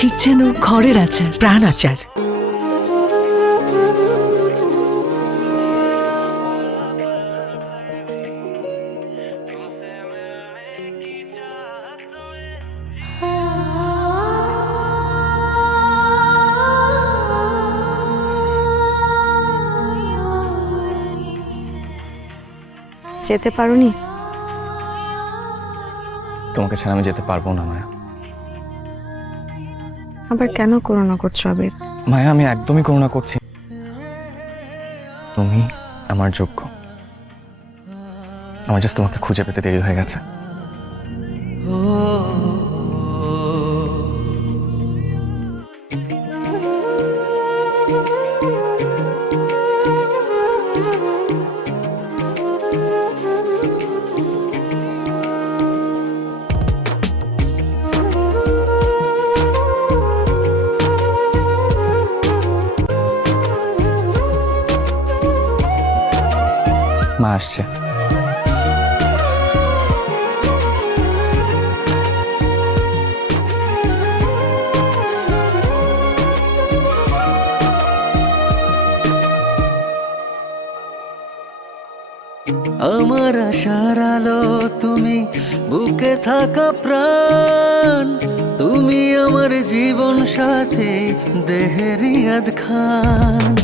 ঠিক যেন ঘরের আচার, প্রাণ আচার। যেতে পারোনি? তোমাকে ছাড়া আমি যেতে পারবো না মায়া। আবার কেন করোনা করছো আবির? মায়া, আমি একদমই করুণা করছি না। তুমি আমার যোগ্য। আমার জাস্ট তোমাকে খুঁজে পেতে দেরি হয়ে গেছে। মা আসছে। আমার আশার আলো তুমি, বুকে থাকা প্রাণ তুমি, আমার জীবন সাথী দেহের ইয়াদ খান।